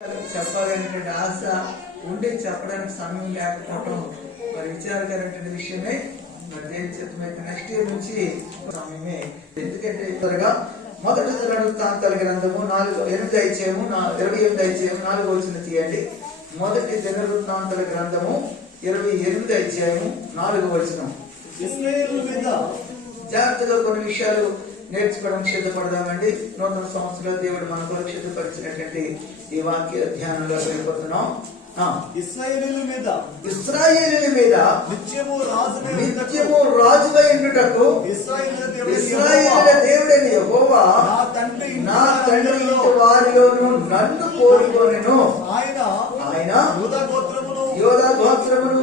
చెప్పాలనేటువంటి ఆశ ఉండి చెప్పడానికి సమయం లేకపోవడం మరి విచారకరమైన విషయమే. మరి దేని చిత్తమైతే నెక్స్ట్ ఇయర్ నుంచి సమయమే. ఎందుకంటే త్వరగా మొదటి దినవృత్తాంతాల గ్రంథము 8వ అధ్యాయము 28వ అధ్యాయము 4వ వచనం తీయండి. మొదటి దినవృత్తాంతాల గ్రంథము 28వ అధ్యాయము 4వ వచనం. ఇశ్రాయేలు మీద జాగ్రత్తగా కొన్ని విషయాలు నేర్చుకోవడానికి సిద్ధపడదామండి. నూతన సంవత్సరంలో దేవుడు మన కొరకు సిద్ధపరిచినటువంటి ఈ వాక్య ధ్యానంలో వెళ్ళిపోతున్నాం. ఇశ్రాయేలు మీద నిత్యము రాజువై ఉండుటకు ఇశ్రాయేలు దేవుడైన యెహోవా నా తండ్రి ఇంటి వారిలోను నన్ను కోరుకొనెను. ఆయన యోధా గోత్రమును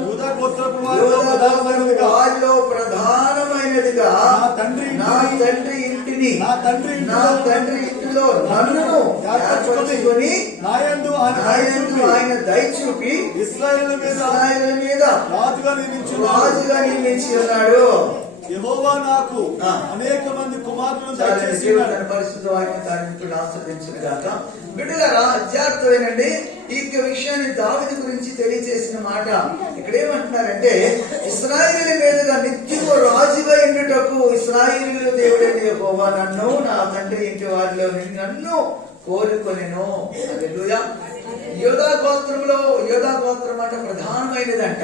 వారిలో ప్రధానమైనదిగా నా తండ్రి ఇంటిని నా తండ్రి ఇంటిలో నన్ను ఏర్పరచుకొని ఆయన దయచూపి ఇశ్రాయేలు మీద రాజుగా నియమించి ఉన్నాడు. యెహోవా నాకు అనేక మంది కుమారులను దయచేసి పరిశుద్ధ వాక్యం ఆస్వాదించిన గాక. బిడ్డలారా, అత్యార్థమైనండి ఈ విషయాన్ని దావీదు గురించి తెలియజేసిన మాట ఇక్కడ ఏమంటున్నారంటే, ఇశ్రాయేలు మీదుగా నిత్యము రాజుగా ఉండుటకు ఇశ్రాయేలు దేవుడైన యెహోవా నన్ను నా తండ్రి ఇంటి వారిలో నన్ను కోరుకొనెను. హల్లెలూయా. యోధా గోత్రం అంటే ప్రధానమైనదంట.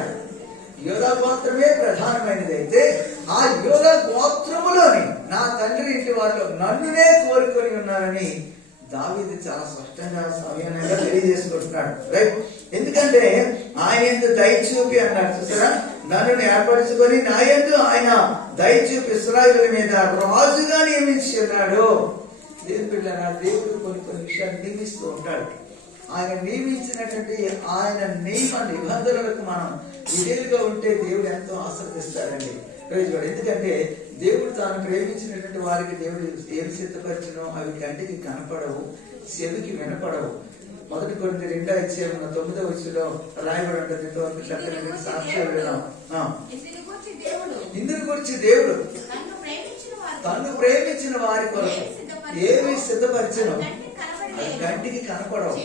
యోధా గోత్రమే ప్రధానమైనది. అయితే ఆ యోధా గోత్రములోని నా తండ్రి ఇంటి వారిలో నన్నునే కోరుకొని ఉన్నారని దావీదు చాలా స్పష్టంగా సవినయంగా తెలియజేసుకుంటున్నాడు. రైట్. ఎందుకంటే ఆయన యందు దయ చూపి అన్నాడు. చూసారా, నన్ను ఏర్పరచుకొని నా యందు ఆయన దయ చూపి ఇశ్రాయేలు మీద రాజుగా నియమించి ఉన్నాడు. దేవుడు కొన్ని విషయాలు నియమిస్తూ ఉంటాడు. ఆయన నియమించినటువంటి ఆయన నియమ నిబంధనలకు మనం విధేయులుగా ఉంటే దేవుడు ఎంతో ఆశ్రదిస్తాడండి. ఎందుకంటే దేవుడు తాను ప్రేమించినటువంటి వారికి దేవుడు ఏమి సిద్ధపరిచినో అవి కంటికి కనపడవు, చెవికి వినపడవు. మొదటి కొన్ని 2వ అధ్యాయం 9వ వచనంలో రాయబడి ఉంటుంది. ఇంతవరకు చక్కని సాక్ష్యాలు విన్నాం. ఇందుని గురించి దేవుడు తను ప్రేమించిన వారి కొరకు ఏమి సిద్ధపరిచినో అది కంటికి కనపడవు,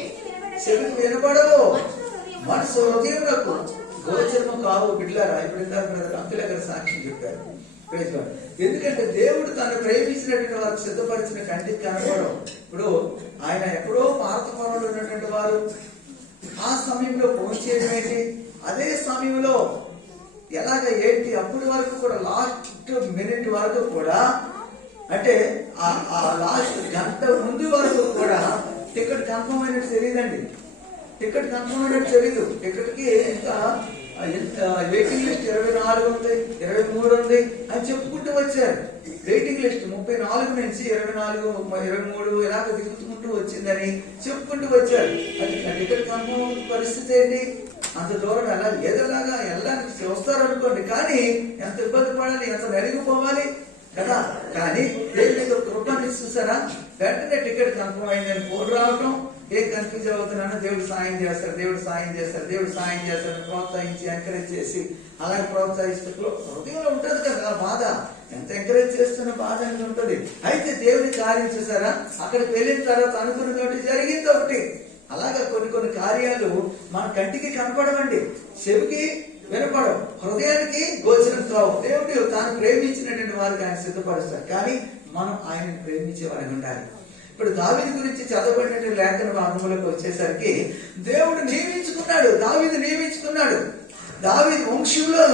చెవికి వినపడవు, మనసు హృదయమునకు గోచరము కావు. బిడ్డలారా, ఇప్పుడు అంకుల గారు సాక్షి చెప్పారు. ఎందుకంటే దేవుడు తను ప్రేమించినటువంటి వారికి సిద్ధపరిచిన కంటికి కనపడవు. ఇప్పుడు ఆయన ఎప్పుడో పాతకాలంలో ఉన్నటువంటి వారు ఆ సమయంలో ఫోన్ చేయడం ఏంటి, అదే సమయంలో ఏంటి అప్పటి వరకు కూడా లాస్ట్ మినిట్ వరకు కూడా, అంటే ఆ లాస్ట్ గంట ముందు వరకు కూడా టికెట్ కన్ఫర్మ్ అయినట్టు తెలియదండి. టికెట్ కన్ఫర్మ్ అయినట్టు తెలియదు. టికెట్ కి ఇంకా వెయిటింగ్ లిస్ట్ 24 ఉంది, 23 ఉంది అని చెప్పుకుంటూ వచ్చారు. వెయిటింగ్ లిస్ట్ 34 నుంచి 24, 23 ఇలాగ దిగుతుంటూ వచ్చిందని చెప్పుకుంటూ వచ్చారు. అది టికెట్ కన్ఫర్మ్ పరిస్థితి ఏంటి? అంత దూరం ఏదోలాగా వెళ్ళడానికి వస్తారనుకోండి, కానీ ఎంత ఇబ్బంది పడాలి, ఎంత నలిగిపోవాలి కదా. కానీ దేవుడు కృపని చూసారా, వెంటనే టికెట్ కన్ఫర్మ్ అయిందని ఫోన్ రావటం, ఏం కన్ఫ్యూజ్ అవుతున్నానో దేవుడు సాయం చేస్తారు ప్రోత్సహించి ఎంకరేజ్ చేసి అలాగే ప్రోత్సహిస్తూ హృదయంలో ఉంటుంది కదా బాధ. ఎంత ఎంకరేజ్ చేస్తున్న బాధ అనేది ఉంటుంది. అయితే దేవుడి కార్యం చూసారా, అక్కడికి వెళ్ళిన తర్వాత అనుకున్నటువంటి జరిగింది ఒకటి. అలాగా కొన్ని కార్యాలు మన కంటికి కనపడవండి, చెవికి వినపడవు, హృదయానికి గోచరం కావు. దేవుడు తాను ప్రేమించినటువంటి వారికి ఆయన సిద్ధపరుస్తారు. కానీ మనం ఆయనను ప్రేమించే వారికి ఉండాలి. ఇప్పుడు దావీదు గురించి చదవబడినటువంటి లేఖన భాగంలోకి వచ్చేసరికి దేవుడు దావీదు నియమించుకున్నాడు. దావీదు వంశంలో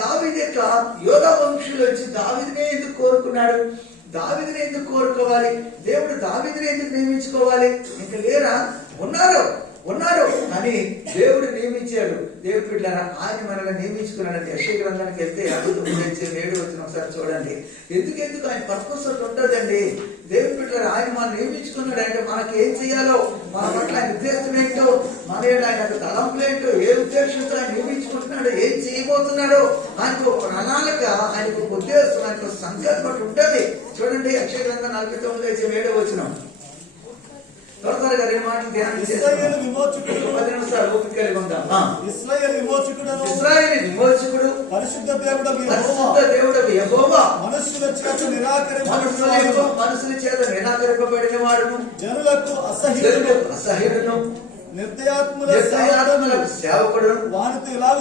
దావీదు యొక్క యోధా వంశంలో వచ్చి దావీదునే ఎందుకు కోరుకున్నాడు? దావీదుని ఎందుకు కోరుకోవాలి? దేవుడు దావీదుని ఎందుకు నియమించుకోవాలి? ఇంకా లేరా? ఉన్నారు అని దేవుడు నియమించాడు. దేవుడు బిడ్డలారా, ఆయన మనల్ని నియమించుకున్నాడు. యెషయా గ్రంథానికి వెళ్తే 7 వచ్చిన ఒకసారి చూడండి. ఎందుకు ఆయన పర్పస్ ఉంటుందండి. దేవుడు బిడ్డలారా, ఆయన మనం నియమించుకున్నాడు అంటే మనకి ఏం చేయాలో, మన పట్ల ఆయన ఉద్దేశం ఏంటో, మన ఆయన తలంపులు ఏంటో, ఏ ఉద్దేశంతో ఆయన నియమించుకుంటున్నాడో, ఏం చేయబోతున్నాడో ఆయనకు ఒక ప్రణాళిక, ఆయనకు ఒక ఉద్దేశం, ఆయనకు సంకల్పం ఉంటుంది. చూడండి, యెషయా గ్రంథం 49:7 వచనం. త్వరగా 2 మాటలు ధ్యానం చేస్తాం. 10 నిమిషాలు ఓపిక కలిగి ఉందాం. ఇశ్రాయేలు విమోచకుడు పరిశుద్ధ దేవుడవు యెహోవా మనుషుల చేత నిరాకరింపబడిన వాడును, జనులకు అసహ్యుడును, నిర్దయాత్ముల సేవకుడు వానితో ఇలాగ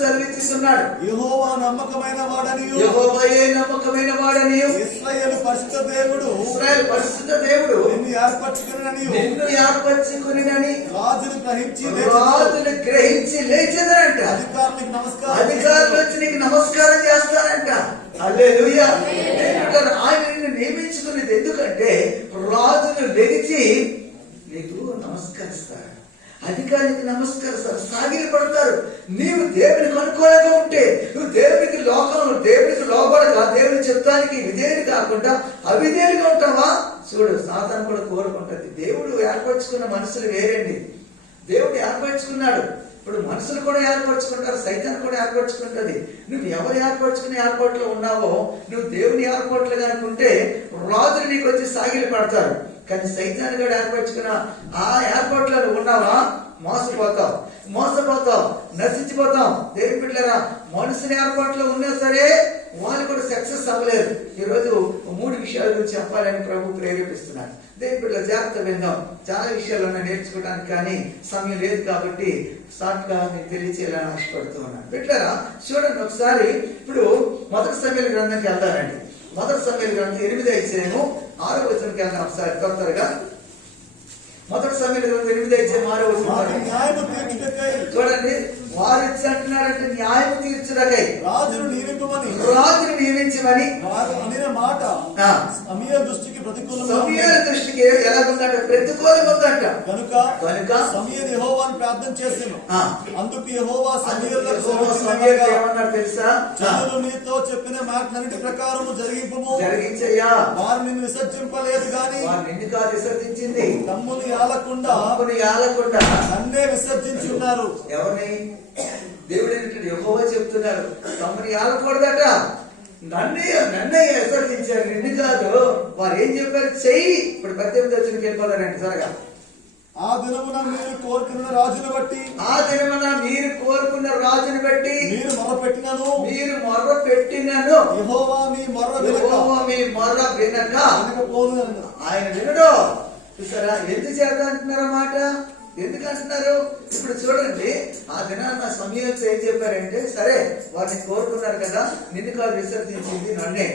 సెలవిస్తున్నాడు. యెహోవా నమ్మకమైన వాడనియు యెహోవాయే నమ్మకమైన వాడనియు ఇశ్రాయేలు పరిశుద్ధ దేవుడు నిన్ను ఏర్పరచుకునినని రాజులు గ్రహించి లేచెదరంట. అధికారులు వచ్చి నీకు నమస్కారం చేస్తారంట. హల్లెలూయా. ఆయన నిన్ను నియమించుకునేది ఎందుకంటే రాజులు లెగిచి నీకు నమస్కరిస్తారు, అధికారికి నమస్కరిస్తారు, సాగిలి పడతారు. నీవు దేవునికి అనుకూలంగా ఉంటే, నువ్వు దేవునికి లోబడగా దేవుని చిత్తానికి విధేయులు కాకుండా అవిధేయులుగా ఉంటావా? చూడు, సాతాను కూడా కోరుకుంటది. దేవుడు ఏర్పరచుకున్న మనుషులు వేరేండి. దేవుడు ఏర్పరచుకున్నాడు. ఇప్పుడు మనుషులు కూడా ఏర్పరచుకుంటారు, సైతాన్ని కూడా ఏర్పరచుకుంటది. నువ్వు ఎవరు ఏర్పరచుకునే ఏర్పాట్లో ఉన్నావో, నువ్వు దేవుని ఏర్పాట్లు అనుకుంటే రాజులు నీకు వచ్చి సాగిలి పడతారు. కానీ సైతాన్ని కూడా ఏర్పరచుకున్న ఆ ఏర్పాట్లో ఉన్నావా, మోసపోతావు, నశించిపోతాం. దేవుని బిడ్డలారా, మనుషుల ఏర్పాట్లో ఉన్నా సరే వాళ్ళు కూడా సక్సెస్ అవ్వలేదు. ఈరోజు 3 విషయాల గురించి చెప్పాలని ప్రభు ప్రేరేపిస్తున్నారు. దేవుని బిడ్డల జాగ్రత్త విందాం. చాలా విషయాలు ఉన్నాయి నేర్చుకోవడానికి, కానీ సమయం లేదు కాబట్టి షార్ట్ గా మీకు తెలియచేయాలని ఆశపడుతూ ఉన్నాను. బిడ్డలారా చూడండి ఒకసారి. ఇప్పుడు 1 సమూయేలు గ్రంథంకి వెళ్తారండి. 1 సమూయేలు గ్రంథం 8వ అధ్యాయము 6వ వచనంకి వెళ్దాం ఒకసారి త్వరగా. 1 సమూయేలు గ్రంథం 8వ అధ్యాయం 6వ వచనం చూడండి. వారు అంటున్నారంటే న్యాయం తీర్చుటకై రాజును నియమించమని మాట సమూయేలు దృష్టికి ఎలాగుందంట? ప్రతికూలంగా ఉందంట. కనుక సమూయేలు యెహోవాను ప్రార్థన చేసెను. అందుకు యెహోవా ఏమన్నారు తెలుసా? జనులు నీతో చెప్పిన మాటలన్నిటి ప్రకారము జరిగించయ్యా. వారు నిన్ను విసర్జింపలేదు గాని నిన్ను కాదు విసర్జించింది, తమ్మును యాలకుండా నన్నే విసర్జించి ఉన్నారు. ఎవరిని? దేవుడు ఏంటంటే యెహోవా చెప్తున్నారు, తమ్ముని ఆలకూడదట, నన్నే విసర్జించారు, నిన్ను కాదు. వారు ఏం చెప్పారు? చెయ్యి. ఇప్పుడు 18వ వచనంకి వెళ్ళిపోతారండి త్వరగా. ఆ దినమున మీరు కోరుకున్న రాజును బట్టి మీరు మొర్ర పెట్టినను యెహోవా మీ మొర్ర వినక ఆయన వినడు. చూసారా ఎందుకు చేద్దాం అంటున్నారు మాట? ఎందుకు అంటున్నారు? ఇప్పుడు చూడండి, ఆ దినాన్న సమూయేలు ఏం చెప్పారంటే, సరే వారిని కోరుకున్నారు కదా, నిన్ను కాదు విసర్జించింది నన్నే,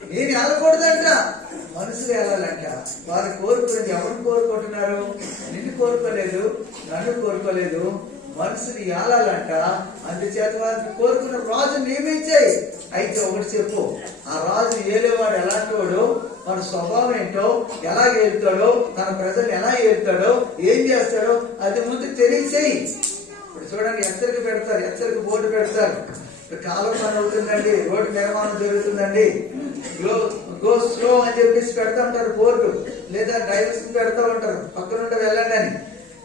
నేను వెళ్ళకూడదంట, మనుషులు వెళ్ళాలంట. వారు కోరుకుని ఎవరిని కోరుకుంటున్నారు? నిన్ను కోరుకోలేదు, నన్ను కోరుకోలేదు, మనుషులు ఏలాలంట. అందుచేత వారిని కోరుకున్న రాజు నియమించాయి. అయితే ఒకటి చెప్పు, ఆ రాజు ఏలేవాడు ఎలాంటి వాడు, మన స్వభావం ఏంటో, ఎలా ఏలుతాడో, తన ప్రజలు ఎలా ఏలుతాడో, ఏం చేస్తాడో అది ముందు తెలియచేయి. ఇప్పుడు చూడండి, హెచ్చరిక బోర్డు పెడతారు. కాలం పని అవుతుందండి, రోడ్డు నిర్మాణం జరుగుతుందండి, గో స్లో అని చెప్పేసి పెడతా ఉంటారు బోర్డు, లేదా డ్రైవర్స్ పెడతా ఉంటారు పక్కనుండి వెళ్ళండి అని.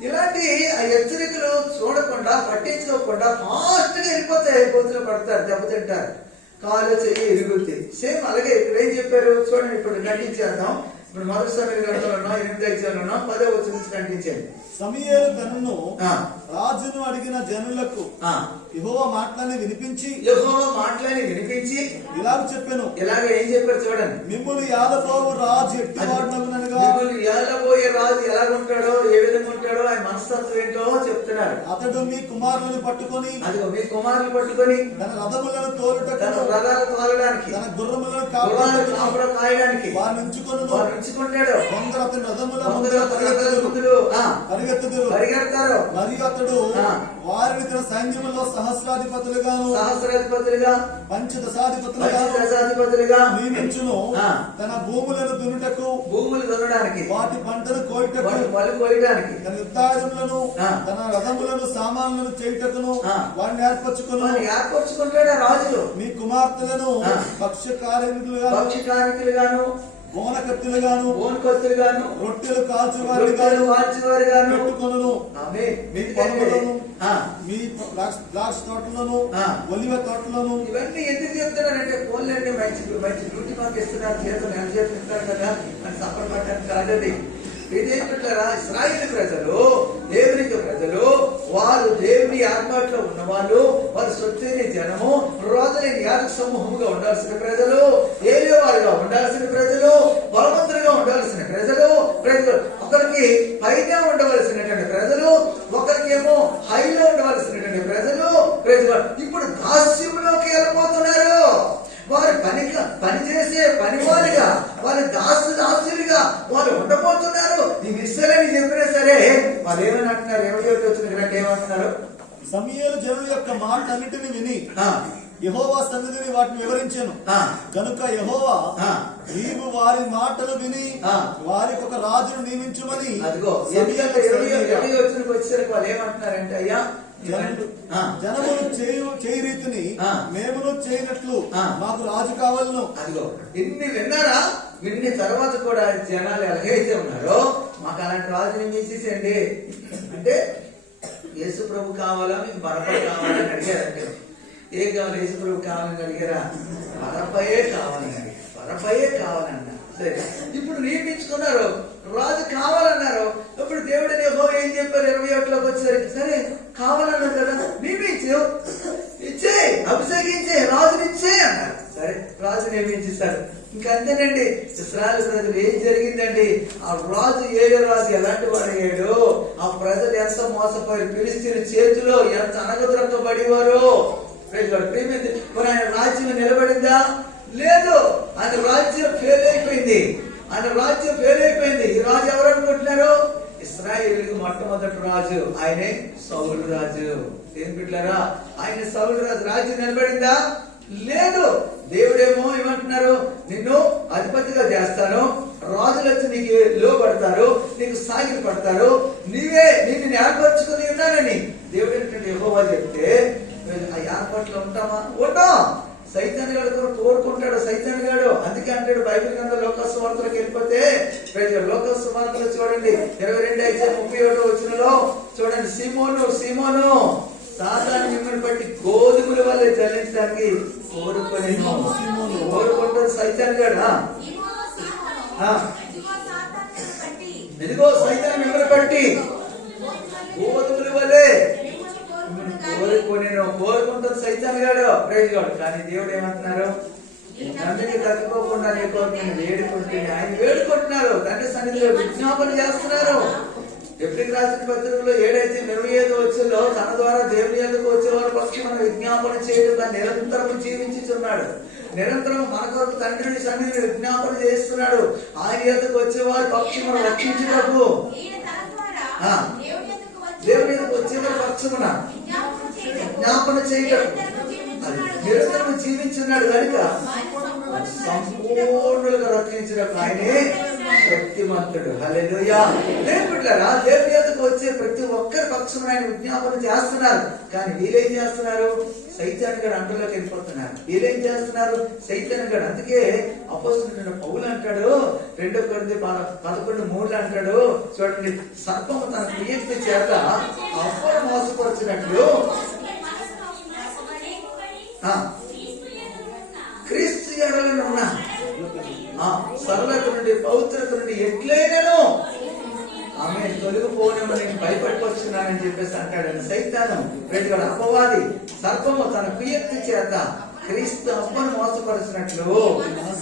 ఇలాంటి ఆ హెచ్చరికలు చూడకుండా, పట్టించుకోకుండా ఫాస్ట్ గా వెళ్ళిపోతాయి. గోతులు పడతారు, దెబ్బతింటారు, కాలు చెయ్యి ఇరుగుద్ది. సేమ్ అలాగే ఇక్కడ ఏం చెప్పారు చూడండి. ఇప్పుడు ఖండించేద్దాం. ఇప్పుడు 1 సమూయేలు గ్రంథంలో ఉన్నాం, 8వ అధ్యాయంలో ఉన్నాం, 10వ వచనం నుంచి ఖండించండి. సమూయేలు తనను రాజును అడిగిన జనులకు యెహోవా మాటలని వినిపించి ఇలాగ చెప్పాను. ఇలాగ ఏం చెప్పారు చూడండి. మిమ్ములు యాలబోవు రాజు ఎట్టివాడునగా, మిమ్ములు యాలబోయే రాజు ఎలాగుంటాడో, ఏ విధంగా ఉంటాడో, ఆయన మనస్తత్వం ఏంటో చెప్తున్నాడు. అతడు మీ కుమారులను పట్టుకొని తన రథములను తోలుటకు, రథాలు తోలడానికి, తన గుర్రములను కాయడానికి వారిని ఉంచుకుంటాడు. కొందరు అతని పరిగెడతారు. మరియు అతడు వారిని తన సైన్యములో సహస్రాధిపతులుగా పంచదశాధిపతులుగా నియమించును. తన భూములను దున్నడానికి, వాటి పంటను కోయటానికి, తన యుద్ధాయుధములను, తన రథములను, సామాన్లను చేయుటకును వారిని ఏర్పరచుకుంటాడు రాజులు. మీ కుమార్తెలను పక్ష కార్మికులుగాను, బోనకత్తులుగాను, రొట్టెలు కాల్చువారుగాను పెట్టుకొనును. మీ పొలములను, మీ ద్రాక్ష తోటలను, ఒలివ తోటలను. ఇవన్నీ ఎందుకు చెప్తున్నారంటే, పోన్లంటే మంచి డ్యూటీ మాకు ఇస్తున్నారు, చేతులు చేపిస్తారు కదా అని సఫలపడటానికి కాదండి. ఇదేంటారా, ఇశ్రాయేలు ప్రజలు, దేవునికి ప్రజలు, వారు దేవుని ఏర్పాట్లో ఉన్నవాళ్ళు, వారు సొత్తైన జనము, రోజులైన యాజక సమూహముగా ఉండాల్సిన ప్రజలు, ఏలేవారుగా ఉండాల్సిన ప్రజలు, బలవంతులుగా ఉండాల్సిన ప్రజలు, ఒకరికి పైగా ఉండవలసిన వాళ్ళు ఏమని అంటున్నారు? 21 వచ్చిన గ్రంథం ఏమంటున్నారు? సమూయేలు జనుల యొక్క మాటలన్నిటిని విని యెహోవా సన్నిధిని వాటిని వివరించెను. కనుక యెహోవా నీవు వారి మాటలు విని వారికి ఒక రాజును నియమించుమని. అదిగో 20 వచ్చినకి వచ్చేసరికి వాళ్ళు ఏమంటున్నారంటే, అయ్యా జనములు చేయి రీతిని మేమును చేయనట్లు మాకు రాజు కావాలను. అదిగో ఇన్ని విన్నారా? విన్న తర్వాత కూడా జనాలు ఎలాగైతే ఉన్నారో మాకు అలాంటి రాజుని నియమించేసేయండి అంటే, యేసు ప్రభు కావాలా, మీకు బరబ్బా కావాలని అడిగారంటే, ఏం కావాలి? యేసు ప్రభు కావాలని అడిగారా? బరబ్బయే కావాలని అడిగారు. బరబ్బయే కావాలన్నారు. సరే, ఇప్పుడు నియమించుకున్నారు, రాజు కావాలన్నారు. ఇప్పుడు దేవుడు ఏం చెప్పారు? 21లోకి వచ్చేసరికి, సరే కావాలన్నారు కదా, నియమించు, ఇచ్చే, అభిషేకించే, రాజునిచ్చే అన్నారు. సరే, రాజు నియమించేశారు. ఇంకా అంతేనండి. ఇశ్రాయేలు ప్రజలు ఏం జరిగిందండి? ఆ రాజు రాజు ఎలాంటి వాడు అయ్యాడు? ఆ ప్రజలు ఎంత మోసపోయారు, ఫిలిష్తీయుల చేతిలో ఎంత అనగదొరకబడేవారు. మరి ఆయన రాజ్యం నిలబడిందా? లేదు. ఆయన రాజ్యం ఫెయిల్ అయిపోయింది. ఆయన రాజ్యం ఫెయిల్ అయిపోయింది. ఈ రాజు ఎవరు అనుకుంటున్నారు? ఇశ్రాయేలుకి మొట్టమొదటి రాజు ఆయనే సౌలు రాజు. ఏం బిడ్డలారా, ఆయన సౌలు రాజు. రాజ్యం నిలబడిందా? లేదు. దేవుడేమో ఏమంటున్నారు? నిన్ను అధిపతిగా చేస్తాను, రాజులు వచ్చి నీకు లోబడతారు, నీకు సాగిలు పడతారు, నిన్ను ఏర్పరచుకుని ఉన్నానని దేవుడు ఏంటంటే యెహోవా చెప్తే ఆ ఏర్పాట్లో ఉంటామా? ఉంటాం. సైతాన్ గారు కూడా కోరుకుంటాడు. సైతాన్ గాడు అందుకే అంటాడు బైబిల్ గ్రంథం లోకస్వార్తలకు వెళ్ళిపోతే, లోకస్వార్తలు చూడండి 22:37 వచనంలో చూడండి, సీమోను సాతాను మిమ్మల్ని బట్టి గోధుమల వల్ల జల్లించడానికి కోరుకుంటుంది సైతాన్ గాడు. ఇదిగో సైతాన్ మిమ్మల్ని బట్టి గోధుమల వల్లే కోరుకుంటుంది సైతాన్ గాడు, ప్రైజ్ గాడు. కానీ దేవుడు ఏమంటున్నారు? తండ్రికి తట్టుకోకుండా నేను వేడుకుంటుంది. ఆయన వేడుకుంటున్నారు, తండ్రి సన్నిధిలో విజ్ఞాపన చేస్తున్నారు. ఎప్పటికి రాసిన పత్రికలో 7:25 వచ్చిలో తన ద్వారా దేవుని యొద్దకు వచ్చేవారి పక్షం విజ్ఞాపన చేయడం నిరంతరం జీవించుచున్నాడు. నిరంతరం మన కొరకు తండ్రిని సన్నిధిని విజ్ఞాపన చేస్తున్నాడు. ఆయన యొద్దకు వచ్చేవారి పక్షం రక్షించుటకు, దేవుని యొద్దకు వచ్చేవారి పక్షమున విజ్ఞాపన చేయడం నిరంతరం జీవించున్నాడు. కనుక సంపూర్ణులుగా రక్షించడం ఆయనే శక్తిమంతుడు. హల్లెలూయా. దేవుడులారా, దేవుని యొద్దకు వచ్చే ప్రతి ఒక్కరి పక్షం ఆయన విజ్ఞాపన చేస్తున్నారు. కానీ వీళ్ళేం చేస్తున్నారు? సైతాన్ గారు అంటలోకి వెళ్ళిపోతున్నారు. వీళ్ళేం చేస్తున్నారు? సైతాన్ గారు. అందుకే అపోస్తలుడైన పౌలు అంటాడు 2 కొరింథీ 11:3 అంటాడు, చూడండి, సర్పము తన ప్రియుక్తి చేత అప్పుడు మోసపరిచినట్లు క్రీస్తు యేసులో ఉన్న సరళత నుండి పవిత్రత నుండి ఎట్లయినను ఆమె తొలగిపోవడమని నేను భయపడిపోతున్నానని చెప్పేసి అంటాడు సైతాను. అపవాది సర్పము తన కుయుక్తి చేత క్రీస్తు అప్పను మోసపరిచినట్లు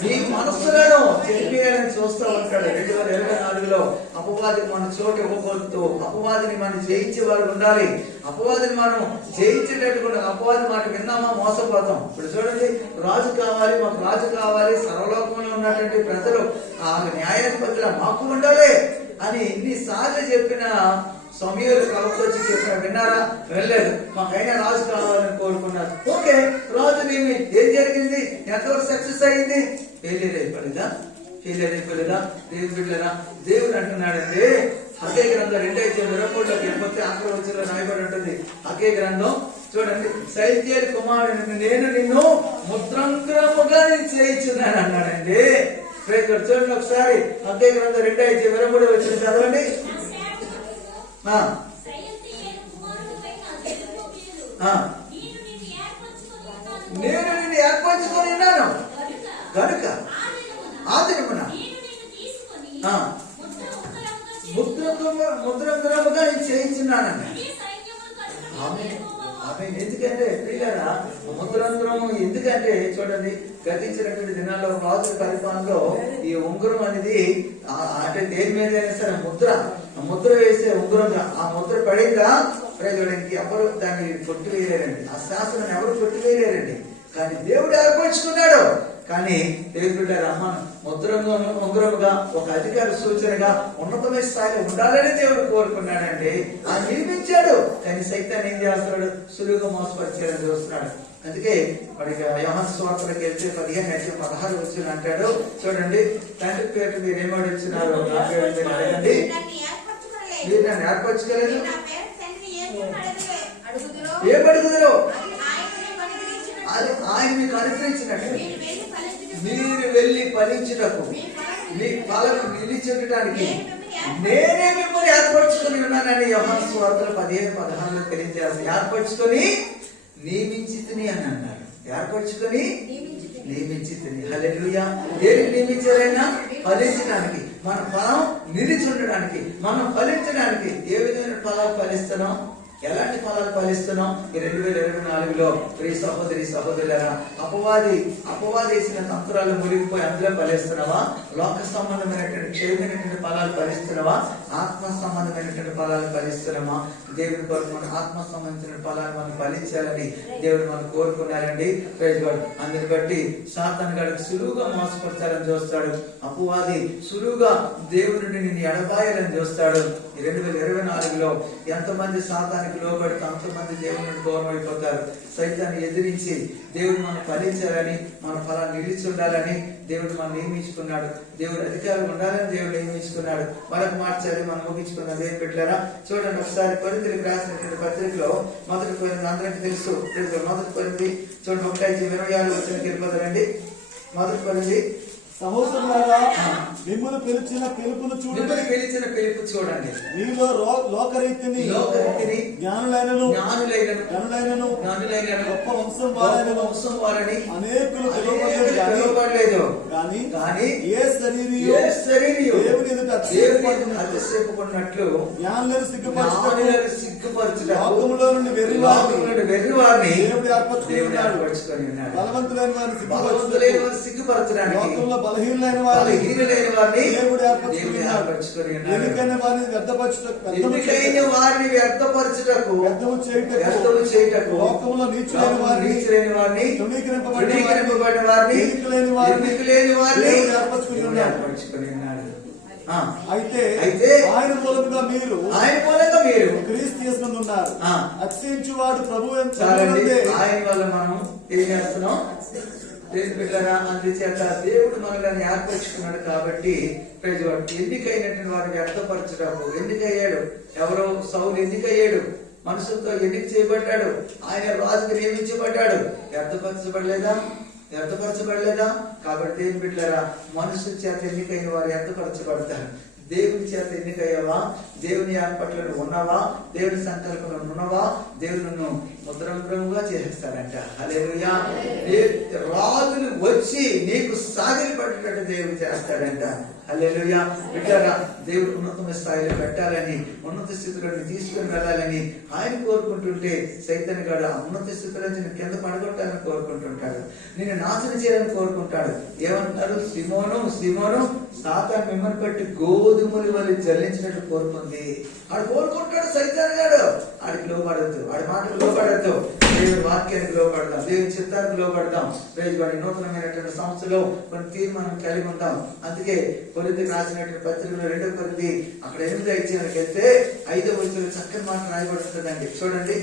మీ మనస్సులను చెరిపేయాలని చూస్తూ ఉంటాడు. 2024లో అపవాదికి మన చోటు ఇవ్వకూడదు. అపవాదిని మనం జయించే వారు ఉండాలి. అపవాదిని మనం జయించేటట్టు అపవాది మాట విన్నామా మోసపోతాం. ఇప్పుడు చూడండి, రాజు కావాలి, మాకు రాజు కావాలి, సర్వలోకంలో ఉన్నటువంటి ప్రజలు ఆ న్యాయాధిపతుల మాకు ఉండాలి అని ఇన్నిసార్లు చెప్పిన సమూయేలు ప్రవక్త వచ్చి చెప్పిన విన్నారా? వెళ్ళలేదు. మాకైనా రాజు కావాలని కోరుకున్నారు. ఓకే, రాజు నేమి ఏం జరిగింది? ఎంతవరకు సక్సెస్ అయింది? ఫెయిలియర్ అయిపోలేదా? దేవుడు బిడ్డలారా, దేవుడు అంటున్నాడండి హగ్గై గ్రంథం 2:23లోకి వెళ్ళిపోతే అక్కడ వచ్చిన రాయబడి ఉంటుంది. హగ్గై గ్రంథం చూడండి, సైద్యేలు కుమారుడు నేను నిన్ను ముద్రంధ్రముగా చేయించున్నాను అన్నాడండి. చూడండి ఒకసారి హగ్గై గ్రంథం 2:23 వచ్చిన చదవండి. నేను నిన్ను ఏర్పరచుకొని ఉన్నాను కనుక ఆ దినమున ముద్రంధ్రముగా నేను చేయించున్నానన్న. ఎందుకంటే ప్రియులారా, ముద్రంధ్రము ఎందుకంటే చూడండి, గతించినటువంటి దినాల్లో రాజుల పరిపాలనలో ఈ ఉంగరం అనేది అంటే దేని మీద అయినా సరే ముద్ర వేసే ఉంగరంగా ఆ ముద్ర పడిందా ప్రజలకి ఎవరు దాన్ని కొట్టివేయలేరండి. ఆ శాసనాన్ని ఎవరు కొట్టివేయలేరండి. కానీ దేవుడు ఏర్పరచుకున్నాడు. కానీ దేవుని బిడ్డలారా మనం ముద్రముగా ఒక అధికార సూచనగా ఉన్నతమైన స్థాయిలో ఉండాలని దేవుడు కోరుకున్నాడండి. ఆయన నిర్మించాడు, కానీ సైతాన్ని ఏం చేస్తున్నాడు? సులువుగా మోసపరిచేయాలని చూస్తున్నాడు. అందుకే వాడికి యోహాను సువార్తలోకి వెళ్తే 15:16 అంటాడు, చూడండి, తండ్రి పేరు మీరు ఏమడి వచ్చినారు, నా పేరు మీరు అడగండి, మీరు నన్ను ఏర్పరచుకోలేదు, ఏం అడుగుదరో అది ఆయన మీకు అనుగ్రహించినట్టు మీరు వెళ్ళి ఫలించుటకు మీ ఫలం నిలిచెట్టడానికి నేనే మిమ్మల్ని ఏర్పరచుకొని ఉన్నానని యోహాను సువార్తలో 15:16 తెలియజేయాలి. ఏర్పరచుకొని నియమించితిని అని అన్నారు. ఏర్పరచుకొని నియమించితిని. హల్లెలూయా. దేనికి నియమించారైనా? ఫలించడానికి, మన ఫలం నిలిచి ఉండడానికి, మనం ఫలించడానికి. ఏ విధమైన ఫలాలు ఫలిస్తున్నాం, ఎలాంటి ఫలాలు ఫలిస్తున్నాం? ఈ 2024లో ప్రియ సహోదరి సహోదరులారా, అపవాది వేసిన తంత్రాలు మునిగిపోయి అందులో ఫలిస్తున్నావా? లోక సంబంధమైనటువంటి క్షయమైనటువంటి ఫలాలు ఫలిస్తున్నావా? ఆత్మ సంబంధమైనటువంటి ఫలాలు ఫలిస్తున్నామా? దేవుని కొరకు మన ఆత్మ సంబంధించిన ఫలాలు మనం ఫలించాలని దేవుడు మనం కోరుకున్నారండి. Praise God. అందుని బట్టి సాతాను గాడికి సులువుగా మోసపరచాలని చూస్తాడు. అపవాది సులువుగా దేవుడి నుండి నిన్ను ఎడబాయాలని చూస్తాడు. 2024లో ఎంతమంది సాతానికి లోబడితే అంతమంది దేవుడి నుండి దూరం అయిపోతారు. సైతాన్ని ఎదిరించి దేవుడు మనం ఫలించాలని, మన ఫలాన్ని నిలిచి ఉండాలని దేవుడు మనం నియమించుకున్నాడు. దేవుడు అధికారం ఉండాలని దేవుడు నియమించుకున్నాడు. మరొక మాట చదివి మనం ముగించుకున్నది ఏం పెట్టారా? చూడండి ఒకసారి కొరింథీయులకు రాసినటువంటి పత్రికలో మొదటి కొరింథీ అందరికీ తెలుసు. మొదటి కొరింథీ చూడండి 1:26 వెళ్ళిపోతారండి. మొదటి కొరింథీ సహోదరులారా, మిమ్మల్ని పిలిచిన పిలుపును చూడండి. మీలో లోకరీతిని జ్ఞానులైనను గొప్ప వంశం వారని అనేకులు పిలువబడలేదు. కానీ ఏ శరీరియు దేవుని ఎదుట అతిశయపడినట్లు జ్ఞానులను సిగ్గుపరచుట లోకములో నుండి వెర్రివారిని దేవుడు ఏర్పరచుకున్నాడు. బలవంతులైన వారిని సిగ్గుపరచడానికి, లోకంలో బలహీనులైన వారిని దేవుడు ఏర్పరచుకుని ఉన్నాడు. ఎన్నికైన వారిని వ్యర్థపరచుటకు వ్యర్థము చేయుటకు లోకంలో నీచులైన వారిని తృణీకరింపబడిన వారిని ఎన్నిక లేని వారిని ఏర్పరచుకుని ఉన్నాడు. అయితే ఆయన మూలంగా మీరు క్రీస్తు యేసునందు ఉన్నారు. అతిశయించువాడు ప్రభువు. ఆయన వల్ల మనం ఏం చేస్తున్నాం? అందుచేత దేవుడు మనల్ని ఏర్పరచుకున్నాడు. కాబట్టి ఎన్నికైనటువంటి వారిని వ్యక్తపరచడానికి ఎన్నికయ్యాడు. ఎవరో సౌలు ఎన్నికయ్యాడు, మనుషులతో ఎన్నిక చేయబడ్డాడు, ఆయన రాజుకు నియమించబడ్డాడు. వ్యర్థపరచబడలేదా? కాబట్టి దేవుని బిడ్డలారా, మనుషుల చేత ఎన్నికైన వారు వ్యర్థపరచబడతారు. దేవుని చేత ఎన్నికయ్యావా? దేవుని ఏర్పాట్లను ఉన్నావా? దేవుని సంకల్పంలో ఉన్నావా? దేవుడు ముద్రముగా చేస్తాడంట. హల్లెలూయా. రాజులు వచ్చి నీకు సాగిలి పట్టేటట్టు దేవుడు చేస్తాడంట. హల్లెలూయా. బిడ్డలారా, దేవుడు ఉన్నతమైన స్థాయిలో పెట్టాలని, ఉన్నత స్థితిలో తీసుకుని వెళ్ళాలని ఆయన కోరుకుంటుంటే సైతాను గాడు ఆ ఉన్నత స్థితిలో నేను కింద పడగొట్టాలని కోరుకుంటుంటాడు, నేను నాశనం చేయాలని కోరుకుంటాడు. ఏమంటారు? సిమోను సాతాను మిమ్మల్ని బట్టి గోధుమలు వల్ల జల్లించినట్టు కోరుకుంది. ఆడు కోరుకుంటాడు సైతాను గాడు. ఆడికి లోపడద్దు, ఆడి మాటకు లోపడద్దు. దేవుని వాక్యానికి లోపడదాం, దేవుని చిత్తానికి లోపడదాం. నూతనమైనటువంటి సంస్థలో కొన్ని తీర్మానం కలిగి ఉంటాం. అందుకే కొరింథీయులకు రాసినటువంటి పత్రికలో 2 కొరింథీ అక్కడ 8:5 వెళ్తే 5వ వచనంలో చక్కని మాట రాయబడుతుందండి. చూడండి.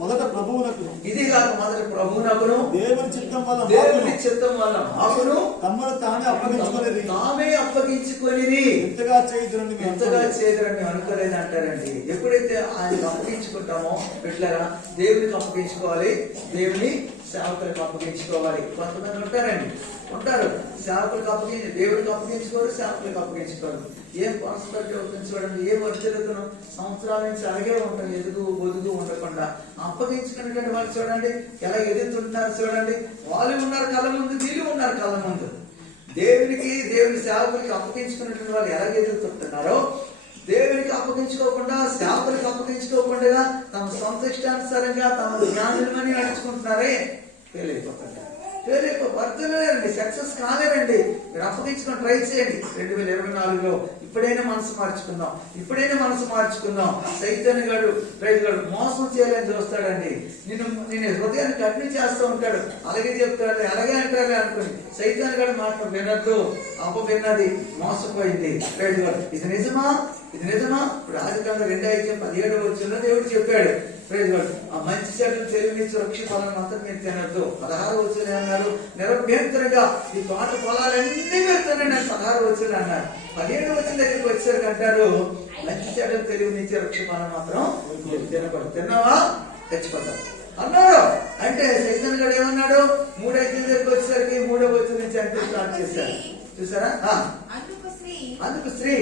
మొదట ప్రభువునకు దేవుని చిత్తం వల్ల మాకును తామే అప్పగించుకొని ఎంతగా చేయదురని అనుకోలేదు అంటారండి. ఎప్పుడైతే ఆయన అప్పగించుకుంటామో బిడ్డలారా, దేవునికి అప్పగించుకోవాలి, దేవుని సేవకులకు అప్పగించుకోవాలి. కొంతమంది ఉంటారు సేవకులకు అప్పగించి దేవుడికి అప్పగించుకోరు, సేవకులకు అప్పగించుకోరు. ఏం పాస్పర్టీ అవుతుంది చూడండి. ఏం వర్చలుతున్నాం సంవత్సరాల నుంచి అలాగే ఉంటాం, ఎదుగు బొదుగు ఉండకుండా. అప్పగించుకున్నటువంటి వాళ్ళు చూడండి ఎలా ఎదుగుతుంటున్నారు చూడండి. వాళ్ళు ఉన్నారు కళ్ళ ముందు, వీళ్ళు ఉన్నారు కళ్ళ ముందు. దేవుని సేవకులకి అప్పగించుకున్నటువంటి వాళ్ళు ఎలా ఎదుగుతుంటున్నారో, దేవునికి అప్పగించుకోకుండా సేవకులకు అప్పగించుకోకుండా తమ సొంత ఇష్టానుసారంగా తమ జ్ఞానులమని నడుచుకుంటున్నారే, ఫెయిల్ అయిపోతారు. వర్తలేరండి, సక్సెస్ కాలేరండి. మీరు అప్పగించుకొని ట్రై చేయండి. 2024లో ఇప్పుడైనా మనసు మార్చుకుందాం, ఇప్పుడైనా మనసు మార్చుకుందాం. సైతాన్ గాడు మోసం చేయాలని చూస్తాడండి. నేను హృదయాన్ని కఠిన చేస్తూ ఉంటాడు. అలాగే చెప్తాడు, అలాగే అంటారు అనుకుని సైతాన్ గాడు మాట వినద్దు. విన్నది మోసపోయింది. ఇది నిజమా, ఇది నిజమా? ఇప్పుడు ఆదికాండం 2:17 దేవుడు చెప్పాడు. ఆ మంచి చెట్లు తెలివినిచ్చి వృక్ష ఫలాన్ని మాత్రం మీరు తినద్దు. 16 అన్నారు, నిరభ్యంతరంగా ఈ తోట పొలాలన్నీ మీరు తినండి అని 16 అన్నారు. 17 దగ్గరికి వచ్చేసరికి అంటారు, మంచి చెట్లు తెలివినిచ్చే వృక్ష ఫలం మాత్రం తినకూడదు. తిన్నావా చచ్చిపోతాం అన్నారు. అంటే సైతాన్ గారు ఏమన్నాడు? 3:5 దగ్గరికి వచ్చేసరికి 3వ వచనం నుంచి అంటే స్టార్ట్ చేశారు. చూసారా? అందుకు స్త్రీ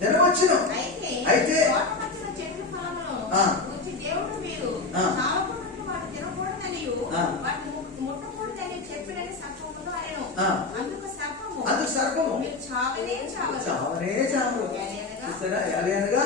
తినవచ్చును, అయితే అందుకు సర్పము చావనే చావు. చూసారా? ఎలాగనగా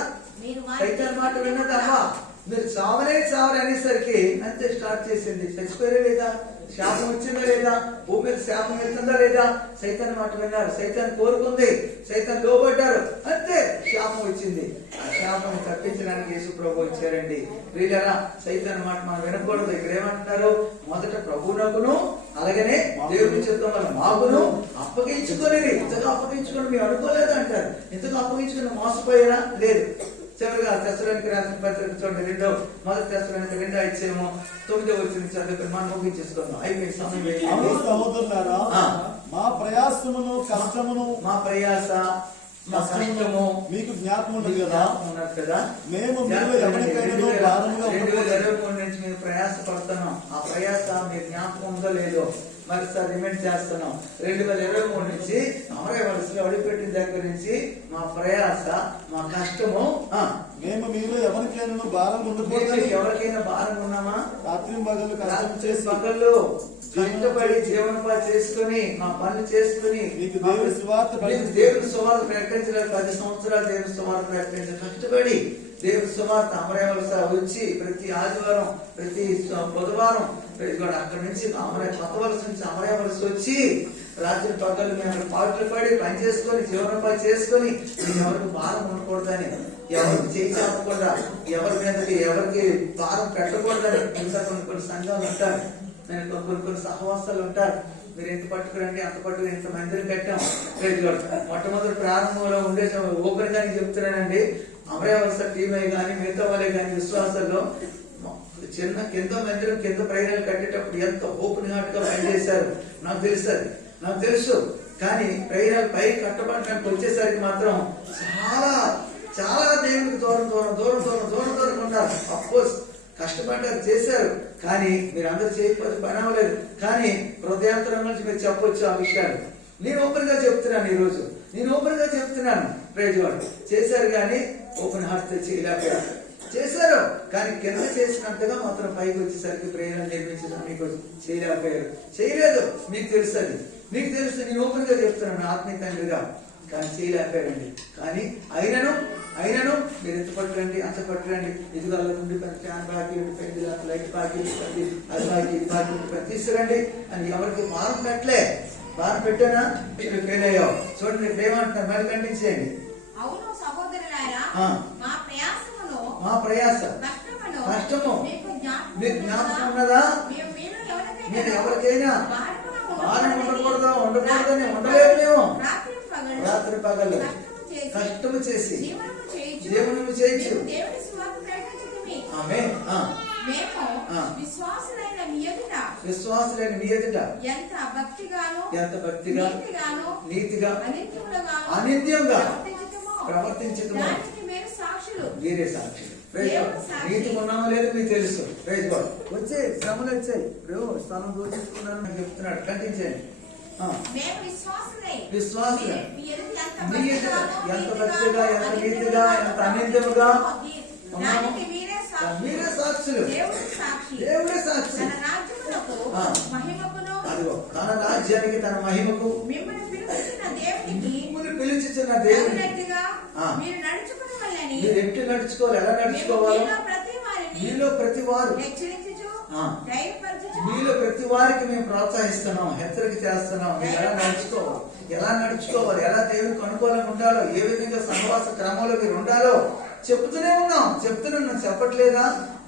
సైతాన్ మాట విన్నదమ్మా, మీరు చావనే చావని అనేసరికి అంతే స్టార్ట్ చేసింది. చచ్చిపోయారా లేదా? శాపం వచ్చిందా లేదా? భూమి మీద శాపం వెళ్తుందా లేదా? సైతాన్ మాట విన్నారు, సైతాన్ కోరుకుంది, సైతాన్ లోబడ్డారు, అంతే శాపం వచ్చింది. ఆ శాపం తప్పించడానికి యేసు ప్రభు వచ్చారండి. ప్రియులారా, సైతాన్ మాట మనం వినకూడదు. ఇక్కడ ఏమంటున్నారు? మొదట ప్రభువునకును అలాగనే దేవుని చిత్తం వల్ల మాకును అప్పగించుకొని, ఇంతగా అప్పగించుకొని మీరు అనుకోలేదు అంటారు. ఇంతగా అప్పగించుకొని మోసపోయారా? లేదు. చివరిగా తెస్సలోనికీ రాసిన పత్రిక చూడండి, 1 తెస్సలోనికీ 2:9 చదువుకుని మనం ముగించేసుకుందాం. అయిపోయింది సమయం. సహోదరులారా, మా ప్రయాసమును కష్టమును, మా ప్రయాస మా కష్టము మీకు జ్ఞాపకం ఉన్నది కదా. మేము 2023 నుంచి మేము ప్రయాస పడుతున్నాం. ఆ ప్రయాస మీరు జ్ఞాపకం ఉందో లేదో మరోసారి రిమైండ్ చేస్తున్నాం. 2023 నుంచి అమరే వలసలో అడిపెట్టిన దగ్గర నుంచి మా ప్రయాస, మా కష్టము, మేము మీరు ఎవరికైనా భారం ఉండకూడదు. ఎవరికైనా భారం ఉన్నామా? రాత్రి పగలు కష్టం చేసి పగళ్ళు కష్టపడి జీవనోపాధి చేసుకుని మా పనులు చేసుకుని మీకు దేవుని సువార్త ప్రకటించడానికి 10 సంవత్సరాలు దేవుని సువార్త ప్రకటించారు. కష్టపడి దేవుని సువార్త అమరేవలస వచ్చి ప్రతి ఆదివారం, ప్రతి బుధవారం అక్కడి నుంచి కొత్త వలస నుంచి అమరేవలస వచ్చి రాత్రి పగలు మేము పాటలు పాడి పని చేసుకొని జీవనోపాధి చేసుకొని ఎవరికి భారం ఉండకూడదని, ఎవరికి చేయి చాపకుండా, ఎవరి మీదకి ఎవరికి భారం పెట్టకూడదని. ఇంకా కొన్ని సంఘాలు ఉంటారు, నేను కొన్ని సహవాసాలు ఉంటారు. మీరు ఎంత పట్టుకురండి, అంత పట్టుకుని ఇంత మందిని కట్టాం. మొట్టమొదటి ప్రారంభంలో ఉండే ఓపెన్ గానే చెప్తున్నానండి. అమరేవలస టీమే కానీ మిగతా వాళ్ళే కానీ విశ్వాసాల్లో చిన్న కింద మందిరం కింద ప్రయాణాలు కట్టేటప్పుడు ఎంత ఓపెన్ హార్ట్ గా పనిచేశారు నాకు తెలుసు. కానీ ప్రయాణాలు పై కట్టబడడానికి వచ్చేసరికి మాత్రం చాలా దేవుడికి దూరం ఉన్నారు. అఫ్కోర్స్ కష్టపడ్డారు, చేశారు. కానీ మీరు అందరూ చేయకపోతే పని అవ్వలేదు. కానీ హృదయాంతరం నుంచి మీరు చెప్పొచ్చు ఆ విషయాలు. నేను ఓపెన్ గా చెప్తున్నాను. ఈ రోజు నేను ఓపెన్ గా చెప్తున్నాను. ప్రైజ్ వాళ్ళు చేశారు, కానీ ఓపెన్ హార్ట్ తో చేయలేకపోయారు. చేశారు, కానీ కింద చేసినంతగా మాత్రం పైకి వచ్చేసరికి ప్రేరణ నిర్మించడం మీకు చేయలేకపోయారు. చేయలేదు, మీకు తెలుసు. అది మీకు తెలుసు. నేను ఓపెన్ గా చెప్తున్నాను ఆత్మీయ తండ్రిగా. కానీ చేయలేకపోయారండి. కానీ అయినను మీరు ఎంత పట్టురండి, అంత పట్టురండి. ఇదిగో నుండి ఫ్యాన్ బాకీ పెట్టి, లైట్ బాకీ పెట్టి, అది బాకీ తీసుకురండి అని ఎవరికి భారం పెట్టలే. భారం పెట్టానా? ఫెయిల్ అయ్యావు. చూడండి ఇక్కడ ఏమంటున్నారు, మరి ఖండించేయండి. మా ప్రయాస కష్టము మీకు జ్ఞాపకం ఉన్నదా? నేను ఎవరికైనా భారం ఉండకూడదని ఉండలేము. మేము రాత్రి పగలు కష్టము చేసి దేవుని చేయొచ్చు. విశ్వాసులైన మీ ఎదుట ఎంత భక్తిగా నీతిగా అనిత్యంగా ప్రవర్తించటము మీరే సాక్షులు. నీతి ఉన్నామో లేదు మీకు తెలుసు. వచ్చే శ్రమలు వచ్చాయి. ఇప్పుడు స్థలం దూషించుకున్నాను చెప్తున్నాడు. కంటించండి. విశ్వాసులు ఎంత భక్తిగా, ఎంత నీతిగా, ఎంత అనిత్యముగా ఉన్నాము మీరే సాక్షులు. దేవుడే సాక్షి. అదిగో తన రాజ్యానికి, తన మహిమకు మిమ్మల్ని పిలిచిన దేవుని మీరు ఎట్టు నడుచుకోవాలి, ఎలా నడుచుకోవాలి మీలో ప్రతి వారు ధైర్యపరచుచు మీలో ప్రతి వారికి మేము ప్రోత్సహిస్తున్నాం, హెచ్చరిక చేస్తున్నాం. మీరు ఎలా నడుచుకోవాలి, ఎలా దేవునికి అనుకూలంగా ఉండాలో, ఏ విధంగా సహవాస క్రమంలో మీరు ఉండాలో చెప్తూనే ఉన్నాం. చెప్పట్లేదా?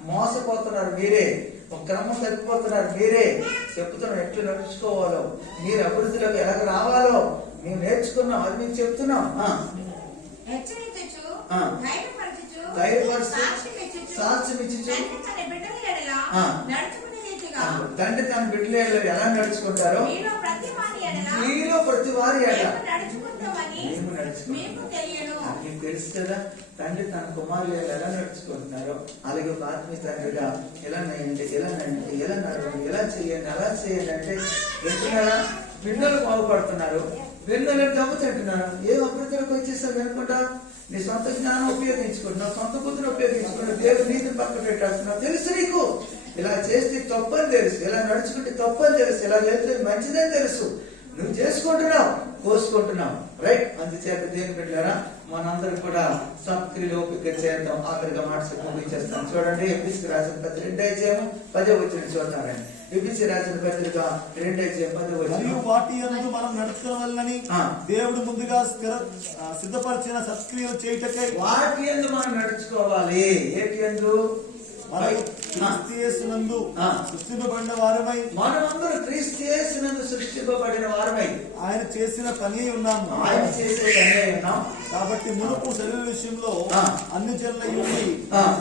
మోసపోతున్నారు మీరే, ఒక క్రమం తప్పిపోతున్నారు మీరే. చెప్తున్నాం ఎట్లు నడుచుకోవాలో, మీరు అభివృద్ధిలోకి ఎలా రావాలో మేము నేర్చుకున్నాం, అది మీకు చెప్తున్నాం. హెచ్చరించుచు ధైర్యపరచుచు సాక్ష్యం ఇచ్చుచు తండ్రి తన బిడ్డల ఎడల నడుచుకునే రీతిగా తండ్రి తన బిడ్డల ఎడల ఎలా నడుచుకుంటారో మీలో ప్రతి వారి ఎడల నడుచుకుంటామని మీకు తెలియను. మీకు తెలుసు కదా, తండ్రి తన కుమారులు ఎలా నడుచుకుంటున్నారో అలాగే ఒక ఆత్మీయ తండ్రిగా ఎలా నయండి, ఎలా నడవండి, ఎలా చేయండి, అలా చేయండి అంటే వింటున్నారా? పిల్లలు బాగుపడుతున్నారు, పిల్లలు దెబ్బ తింటున్నారు. ఏం అభివృద్ధిలోకి వచ్చేసావు వెనుకుంటా? నీ సొంత జ్ఞానం ఉపయోగించుకుంటున్నావు, సొంత బుద్ధిని ఉపయోగించుకుంటున్నావు, దేవుడు నీతిని పక్కన పెట్టేస్తున్నావు. తెలుసు నీకు ఇలా చేస్తే తప్పని తెలుసు, ఇలా నడుచుకుంటే తప్పని తెలుసు, ఇలా చేస్తే మంచిదని తెలుసు. నువ్వు చేసుకుంటున్నావు, కోసుకుంటున్నావు. రైట్? అందుచేత దేని పెట్టారా మనందరం కూడా సంక్రియలు ఓపిక చేద్దాం. ఆఖరిగా మాట ముగించేస్తాం. చూడండి, ఎఫ్ఎస్సీ రాసిన పత్రిక 2:10 చూద్దామండి. ఎఫ్ఎస్సీ రాసిన పత్రిక 2:10 మరియు వాటి యందు మనం నడుచుకోవాలని దేవుడు ముందుగా సిద్ధపరిచిన సత్క్రియలు చేయుటకై వాటి యందు మనం నడుచుకోవాలి. ఏటి యందు? క్రీస్తు యేసునందు సృష్టింపబడిన వారమై, మనమందరూ క్రీస్తు యేసునందు సృష్టింపబడిన వారమై ఆయన చేసిన పని ఉన్నాము. ఆయన చేసే పని ఉన్నాం. కాబట్టి మునుపు శరీర విషయంలో అన్ని జనులయ్యుండి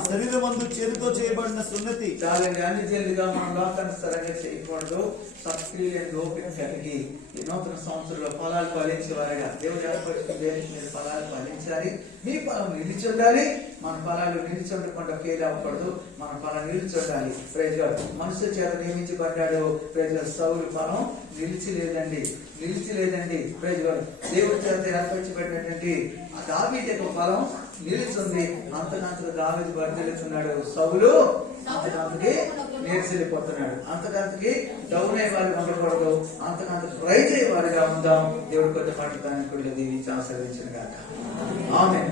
శరీరమందు చేతితో చేయబడిన సున్నతి చాలండి. అన్ని జల్లుగా మనం లోకానుసారంగా చేయకూడదు. సత్క్రియలు ఓపిక కలిగి ఈ నూతన సంవత్సరంలో ఫలాలు ఫలించేవారుగా దేవుడు ఏర్పరుచుకుంటే మీరు ఫలాలు ఫలించాలి. మీ ఫలం నిలిచి ఉండాలి. మన ఫలాలు నిలిచి ఉండకుండా ఫెయిల్ అవ్వకూడదు. మన ఫలం నిలిచి ఉండాలి. Praise God. మనుషుల చేత నియమించబడ్డాడు. Praise God. సౌలు ఫలం నిలిచి లేదండి. Praise God. దేవుడి చేత ఏర్పరచబడినటువంటి ఆ దావీదు యొక్క ఫలం నిలిచింది. అంతకంతకు దావీదు వర్ధిల్లుతున్నాడు. సౌలు అంతకంతకి నేర్చెల్లిపోతున్నాడు. అంతకంతకి డౌన్ అయ్యే వారిగా ఉండకూడదు. అంతకంతకు రైజ్ అయ్యే వారిగా ఉందాం. దేవుడి కొత్త పాటలు దానికి కూడా దీవించి ఆశీర్వదించిన గాక. ఆమేన్.